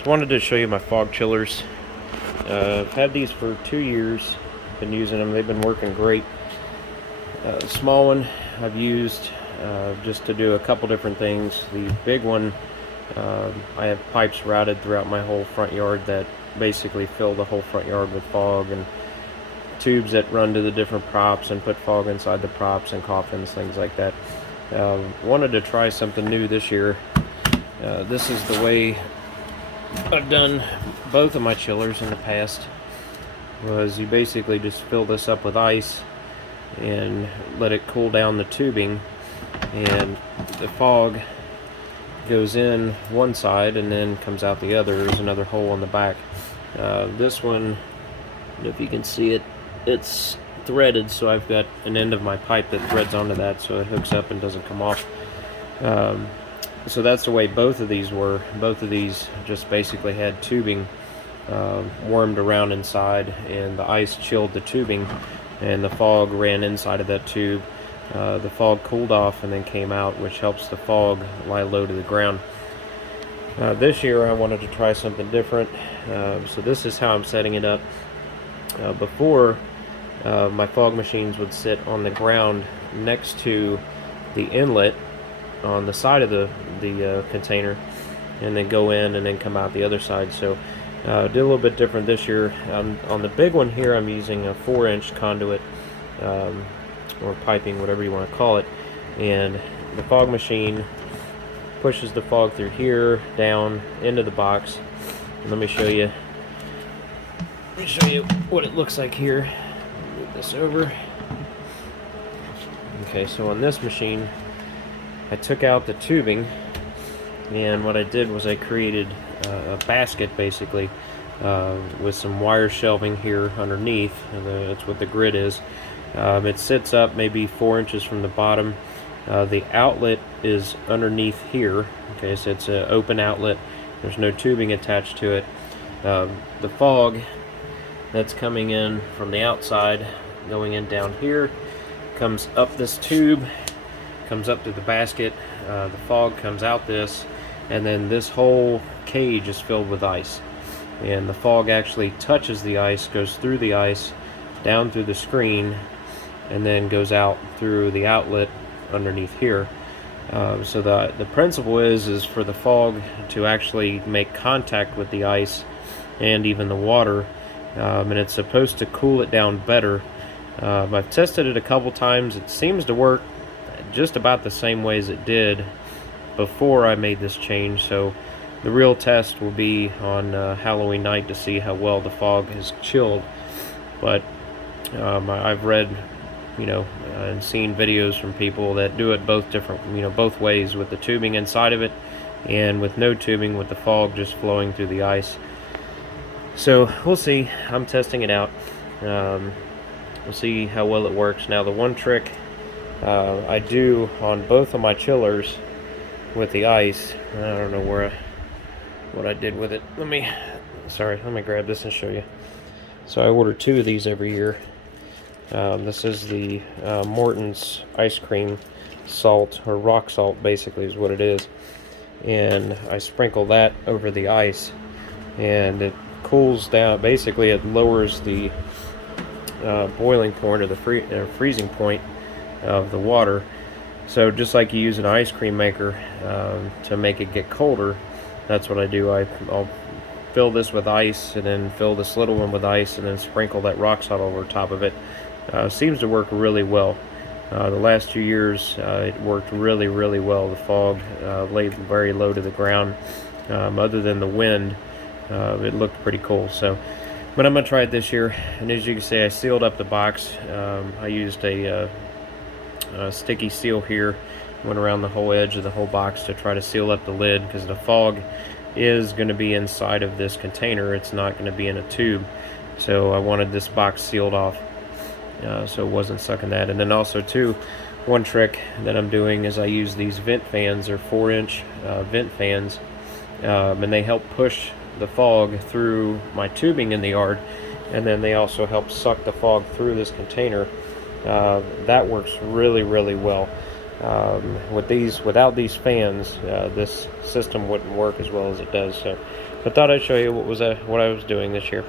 Just wanted to show you my fog chillers. I've had these for 2 years. Been using them. They've been working great. The small one I've used just to do a couple different things. The big one, I have pipes routed throughout my whole front yard that basically fill the whole front yard with fog, and tubes that run to the different props and put fog inside the props and coffins, things like that. Wanted to try something new this year. This is the way I've done both of my chillers in the past. Was you basically just fill this up with ice and let it cool down the tubing, and the fog goes in one side and then comes out the other. There's another hole in the back. This one, if you can see it, it's threaded, so I've got an end of my pipe that threads onto that so it hooks up and doesn't come off. So that's the way both of these were. Both of these just basically had tubing wormed around inside, and the ice chilled the tubing and the fog ran inside of that tube. The fog cooled off and then came out, which helps the fog lie low to the ground. This year I wanted to try something different, so this is how I'm setting it up. Before, my fog machines would sit on the ground next to the inlet on the side of the container, and then go in and then come out the other side. So did a little bit different this year. On the big one here, I'm using a 4-inch conduit, or piping, whatever you want to call it, and the fog machine pushes the fog through here down into the box. And let me show you what it looks like here. Move this over. Okay, so on this machine I took out the tubing, and what I did was I created a basket basically with some wire shelving here underneath. That's what the grid is. It sits up maybe 4 inches from the bottom. The outlet is underneath here. Okay, so it's an open outlet. There's no tubing attached to it. The fog that's coming in from the outside, going in down here, comes up this tube, comes up to the basket. The fog comes out this, and then this whole cage is filled with ice, and the fog actually touches the ice, goes through the ice, down through the screen, and then goes out through the outlet underneath here. So the principle is for the fog to actually make contact with the ice and even the water, and it's supposed to cool it down better. I've tested it a couple times. It seems to work just about the same way as it did before I made this change. So the real test will be on Halloween night to see how well the fog has chilled. But I've read, and seen videos from people that do it both ways, with the tubing inside of it and with no tubing, with the fog just flowing through the ice. So we'll see. I'm testing it out. We'll see how well it works. Now, the one trick I do on both of my chillers with the ice, I don't know what I did with it. Let me grab this and show you. So I order 2 of these every year. This is the Morton's ice cream salt, or rock salt basically is what it is, and I sprinkle that over the ice, and it cools down. Basically it lowers the boiling point, or the freezing point of the water. So just like you use an ice cream maker to make it get colder, that's what I do. I'll fill this with ice, and then fill this little one with ice, and then sprinkle that rock salt over top of it. Seems to work really well. The last 2 years it worked really, really well. The fog laid very low to the ground. Other than the wind, it looked pretty cool. So, but I'm going to try it this year. And as you can see, I sealed up the box. I used a sticky seal here, went around the whole edge of the whole box to try to seal up the lid, because the fog is going to be inside of this container. It's not going to be in a tube. So I wanted this box sealed off, so it wasn't sucking that. And then also too, one trick that I'm doing is I use these vent fans. They're 4-inch vent fans, and they help push the fog through my tubing in the yard, and then they also help suck the fog through this container. That works really, really well. Without these fans, this system wouldn't work as well as it does. So, but thought I'd show you what I was doing this year.